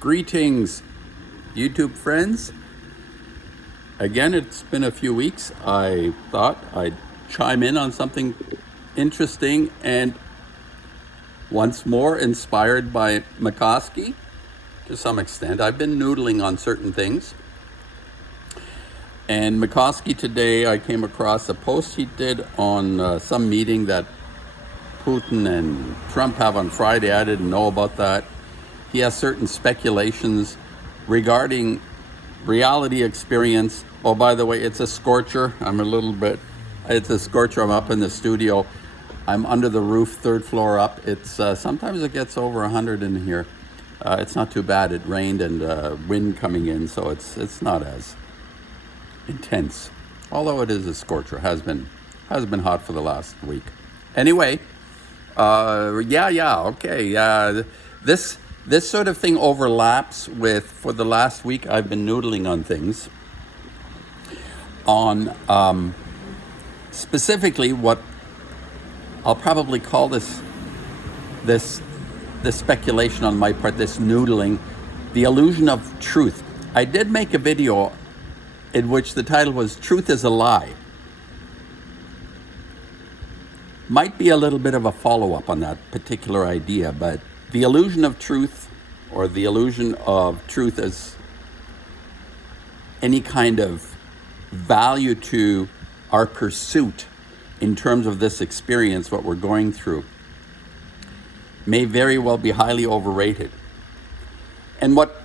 Greetings, YouTube friends. Again, it's been a few weeks. I thought I'd chime in on something interesting and once more inspired by McCoskey to some extent. I've been noodling on certain things. And McCoskey today, I came across a post he did on some meeting that Putin and Trump have on Friday. I didn't know about that. He has certain speculations regarding reality experience. Oh, by the way, it's a scorcher. It's a scorcher. I'm up in the studio. I'm under the roof, third floor up. It's sometimes it gets over 100 in here. It's not too bad. It rained and wind coming in, so it's not as intense. Although it is a scorcher, has been hot for the last week. Anyway, okay. This sort of thing overlaps with, for the last week, I've been noodling on things. On specifically what I'll probably call this speculation on my part, this noodling, the illusion of truth. I did make a video in which the title was "Truth is a Lie." Might be a little bit of a follow-up on that particular idea, but the illusion of truth, or the illusion of truth as any kind of value to our pursuit in terms of this experience, what we're going through, may very well be highly overrated. And what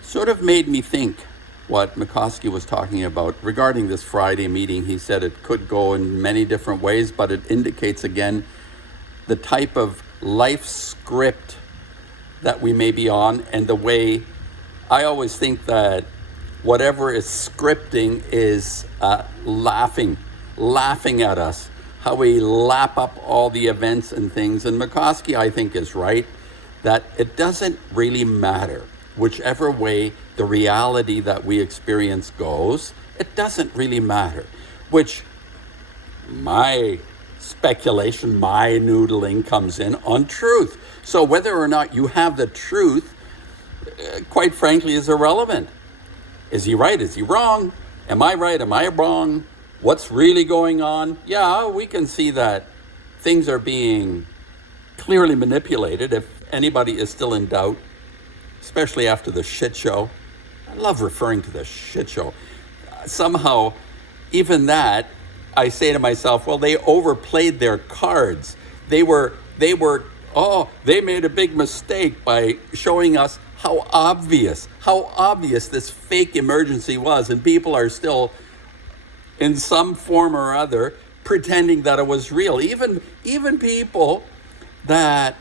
sort of made me think what McCoskey was talking about regarding this Friday meeting, he said it could go in many different ways, but it indicates again the type of life script that we may be on, and the way I always think that whatever is scripting is laughing at us, how we lap up all the events and things. And McCoskey, I think, is right, that it doesn't really matter whichever way the reality that we experience goes. It doesn't really matter, which my speculation, my noodling comes in on truth. So whether or not you have the truth, quite frankly, is irrelevant. Is he right? Is he wrong? Am I right? Am I wrong? What's really going on? Yeah, we can see that things are being clearly manipulated. If anybody is still in doubt, especially after the shit show. I love referring to the shit show. Somehow, even that, I say to myself, well, they overplayed their cards. They made a big mistake by showing us how obvious this fake emergency was, and people are still, in some form or other, pretending that it was real. Even people that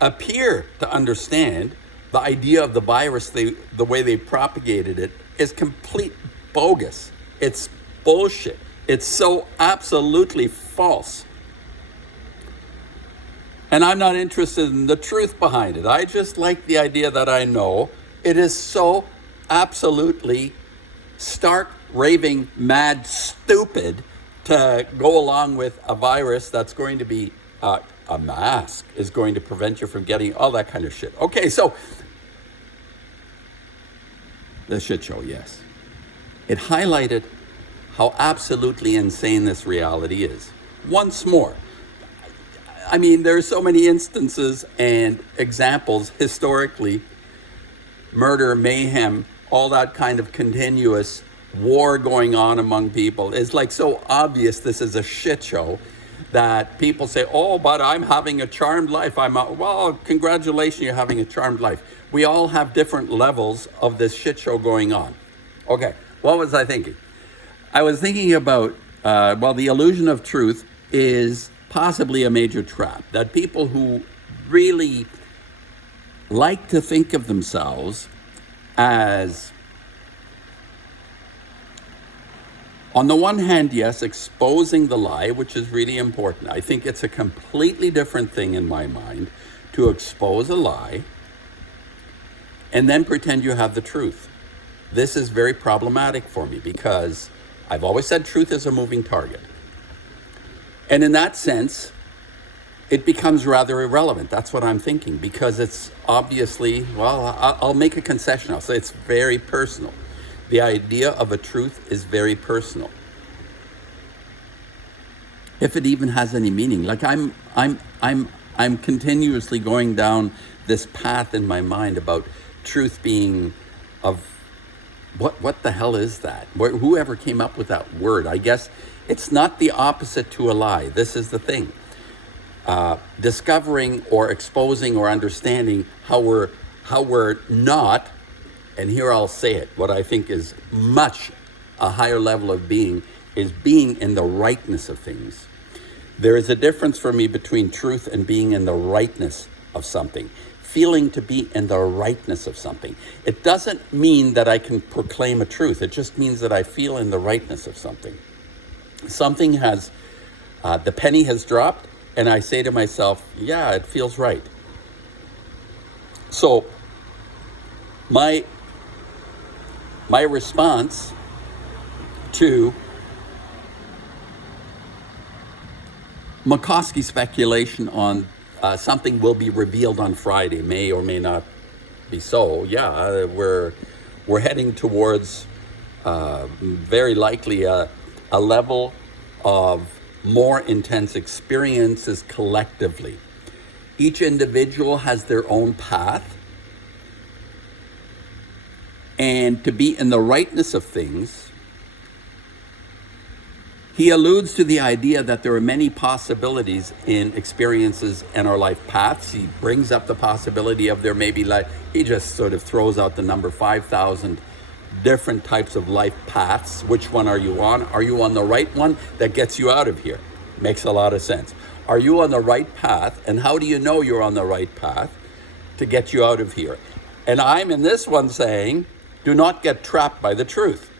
appear to understand the idea of the virus, the way they propagated it, is complete bogus. It's bullshit. It's so absolutely false. And I'm not interested in the truth behind it. I just like the idea that I know it is so absolutely stark, raving, mad, stupid to go along with a virus that's going to be a mask is going to prevent you from getting all that kind of shit. Okay, so the shit show, yes. It highlighted how absolutely insane this reality is. Once more, I mean, there are so many instances and examples historically, murder, mayhem, all that kind of continuous war going on among people. It's like so obvious this is a shit show that people say, oh, but I'm having a charmed life. Well, congratulations, you're having a charmed life. We all have different levels of this shit show going on. Okay, what was I thinking? I was thinking about, the illusion of truth is possibly a major trap, that people who really like to think of themselves as, on the one hand, yes, exposing the lie, which is really important. I think it's a completely different thing in my mind to expose a lie and then pretend you have the truth. This is very problematic for me because I've always said truth is a moving target. And in that sense, it becomes rather irrelevant. That's what I'm thinking, because it's obviously, well, I'll make a concession. I'll say it's very personal. The idea of a truth is very personal. If it even has any meaning, like I'm continuously going down this path in my mind about truth being of what the hell is that? Whoever came up with that word, I guess it's not the opposite to a lie. This is the thing. Discovering or exposing or understanding how we're not, and here I'll say it, what I think is much a higher level of being is being in the rightness of things. There is a difference for me between truth and being in the rightness of something. Feeling to be in the rightness of something. It doesn't mean that I can proclaim a truth. It just means that I feel in the rightness of something. Something has, the penny has dropped, and I say to myself, yeah, it feels right. So my response to McCoskey's speculation on something will be revealed on Friday, may or may not be so. Yeah, we're heading towards very likely a level of more intense experiences collectively. Each individual has their own path, and to be in the rightness of things, he alludes to the idea that there are many possibilities in experiences and our life paths. He brings up the possibility of there may be, like, he just sort of throws out the number 5,000 different types of life paths. Which one are you on? Are you on the right one that gets you out of here? Makes a lot of sense. Are you on the right path? And how do you know you're on the right path to get you out of here? And I'm in this one saying, do not get trapped by the truth.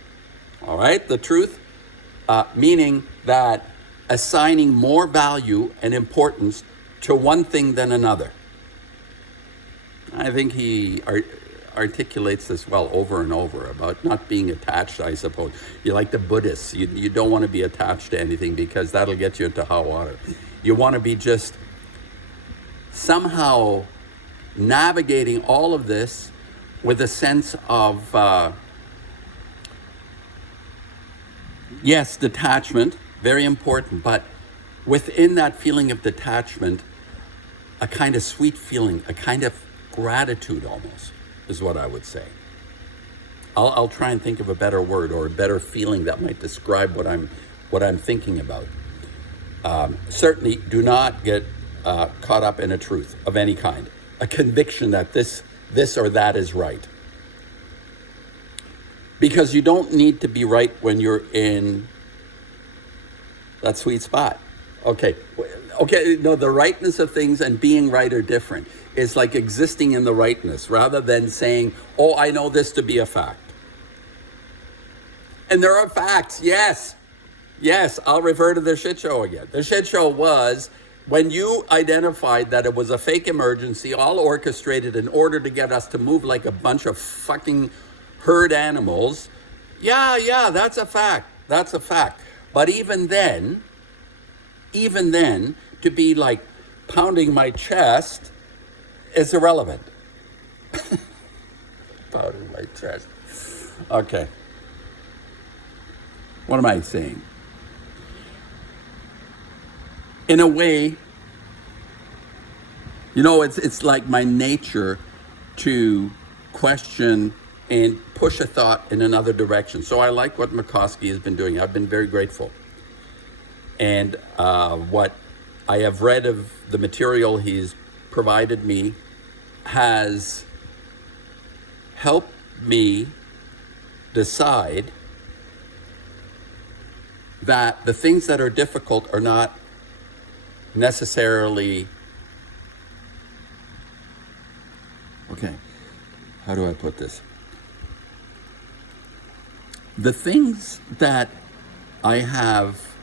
All right? The truth, meaning that assigning more value and importance to one thing than another. I think he articulates this well over and over about not being attached, I suppose. You're like the Buddhists. You don't want to be attached to anything because that'll get you into hot water. You want to be just somehow navigating all of this with a sense of, yes, detachment, very important, but within that feeling of detachment, a kind of sweet feeling, a kind of gratitude almost, is what I would say. I'll try and think of a better word or a better feeling that might describe what I'm thinking about. Certainly do not get caught up in a truth of any kind, a conviction that this or that is right. Because you don't need to be right when you're in that sweet spot. Okay, no, the rightness of things and being right are different. It's like existing in the rightness rather than saying, oh, I know this to be a fact. And there are facts, yes, I'll refer to the shit show again. The shit show was when you identified that it was a fake emergency, all orchestrated in order to get us to move like a bunch of fucking herd animals. Yeah, that's a fact. But even then, to be like pounding my chest is irrelevant. Pounding my chest. Okay. What am I saying? In a way, it's like my nature to question and push a thought in another direction. So I like what McCoskey has been doing. I've been very grateful. And what I have read of the material he's provided me has helped me decide that the things that are difficult are not necessarily, okay, how do I put this? The things that I have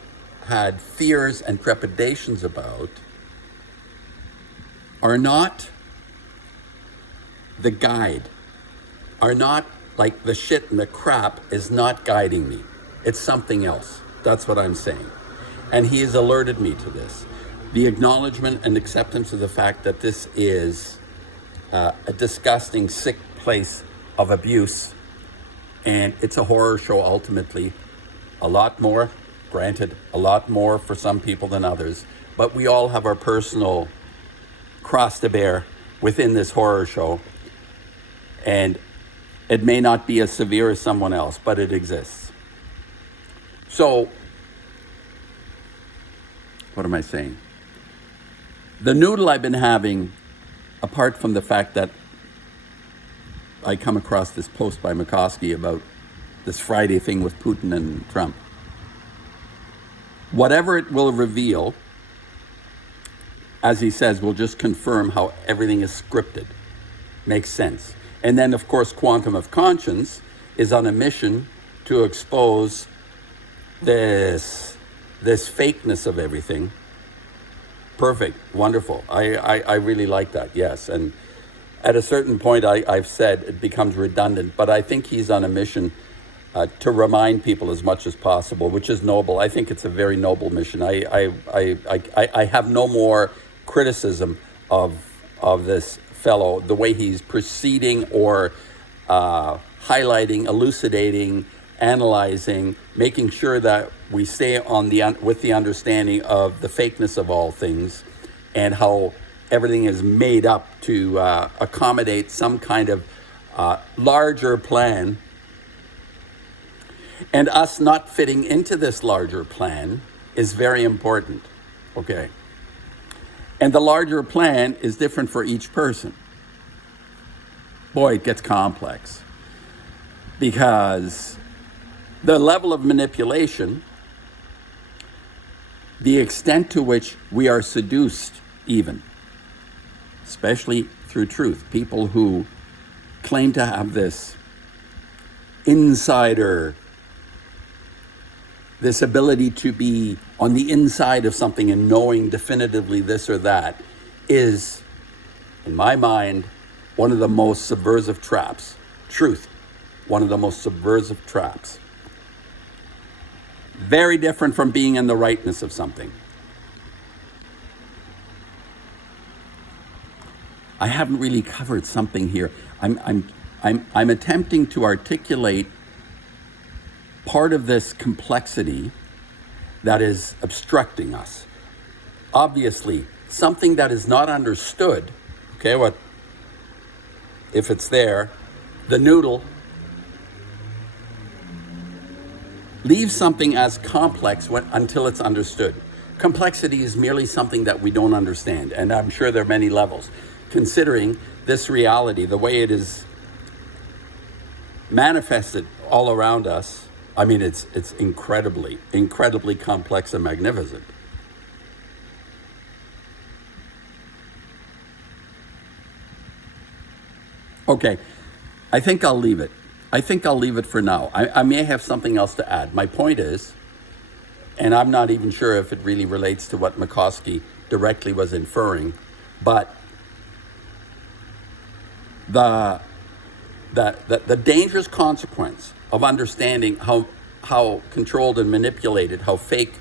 had fears and trepidations about are not the guide, are not like the shit and the crap is not guiding me. It's something else. That's what I'm saying. And he has alerted me to this. the acknowledgement and acceptance of the fact that this is a disgusting, sick place of abuse, and it's a horror show ultimately. A lot more, granted, a lot more for some people than others, but we all have our personal cross to bear within this horror show, and it may not be as severe as someone else, but it exists. So, what am I saying? The noodle I've been having, apart from the fact that I come across this post by McCoskey about this Friday thing with Putin and Trump, whatever it will reveal, as he says, will just confirm how everything is scripted. Makes sense. And then, of course, Quantum of Conscience is on a mission to expose this fakeness of everything. Perfect. Wonderful. I really like that. Yes. And at a certain point, I've said it becomes redundant, but I think he's on a mission to remind people as much as possible, which is noble. I think it's a very noble mission. I have no more criticism of this fellow, the way he's proceeding or highlighting, elucidating, analyzing, making sure that we stay on with the understanding of the fakeness of all things and how everything is made up to accommodate some kind of larger plan. And us not fitting into this larger plan is very important. Okay. And the larger plan is different for each person. Boy, it gets complex. Because the level of manipulation, the extent to which we are seduced even, especially through truth, people who claim to have this insider, this ability to be on the inside of something and knowing definitively this or that, is, in my mind, one of the most subversive traps. Truth, one of the most subversive traps. Very different from being in the rightness of something. I haven't really covered something here. I'm attempting to articulate part of this complexity that is obstructing us. Obviously, something that is not understood, okay, what if it's there, the noodle leaves something as complex until it's understood. Complexity is merely something that we don't understand, and I'm sure there are many levels. Considering this reality, the way it is manifested all around us, I mean, it's incredibly, incredibly complex and magnificent. Okay, I think I'll leave it. I think I'll leave it for now. I may have something else to add. My point is, and I'm not even sure if it really relates to what McCoskey directly was inferring, but the dangerous consequence of understanding how controlled and manipulated, how fake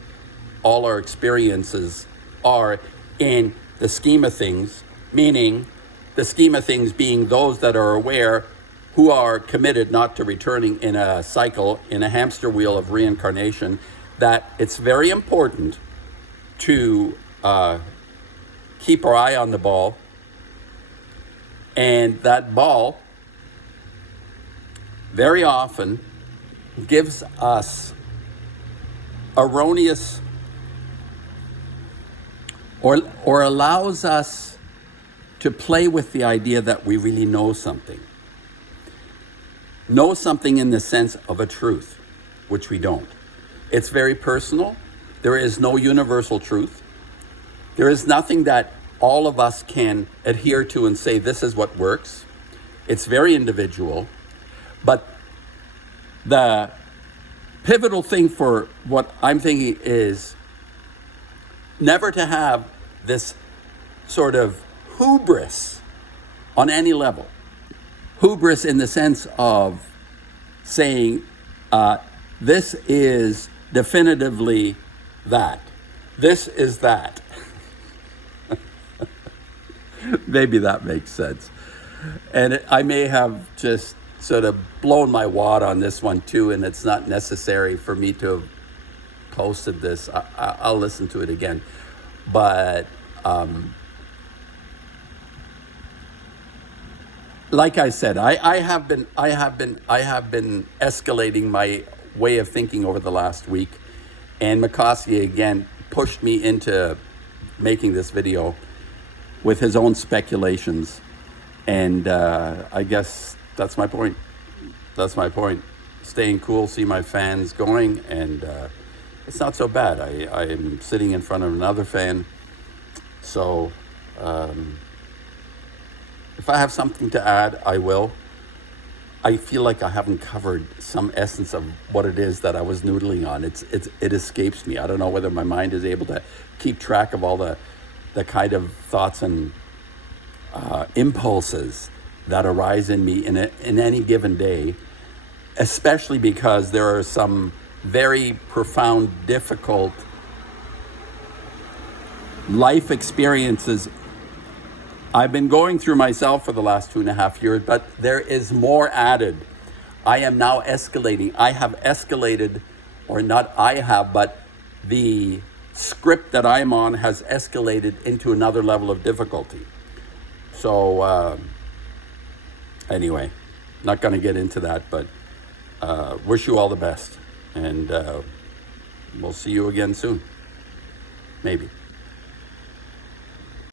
all our experiences are in the scheme of things, meaning the scheme of things being those that are aware, who are committed not to returning in a cycle, in a hamster wheel of reincarnation, that it's very important to keep our eye on the ball. And that ball very often gives us erroneous or allows us to play with the idea that we really know something. Know something in the sense of a truth, which we don't. It's very personal. There is no universal truth. There is nothing that all of us can adhere to and say this is what works. It's very individual. But the pivotal thing for what I'm thinking is never to have this sort of hubris on any level. Hubris in the sense of saying, this is definitively that. This is that. Maybe that makes sense. And I may have just sort of blown my wad on this one too, and it's not necessary for me to have posted this. I'll listen to it again. But like I said, I have been escalating my way of thinking over the last week, and McCoskey again pushed me into making this video with his own speculations, and I guess that's my point. That's my point. Staying cool, see my fans going, and it's not so bad. I am sitting in front of another fan, so if I have something to add, I will. I feel like I haven't covered some essence of what it is that I was noodling on. It escapes me. I don't know whether my mind is able to keep track of all the kind of thoughts and impulses that arise in me in any given day, especially because there are some very profound, difficult life experiences I've been going through myself for the last 2.5 years, but there is more added. I am now escalating. I have escalated, or not I have, but the script that I'm on has escalated into another level of difficulty. So anyway, not going to get into that, but wish you all the best. And we'll see you again soon. Maybe.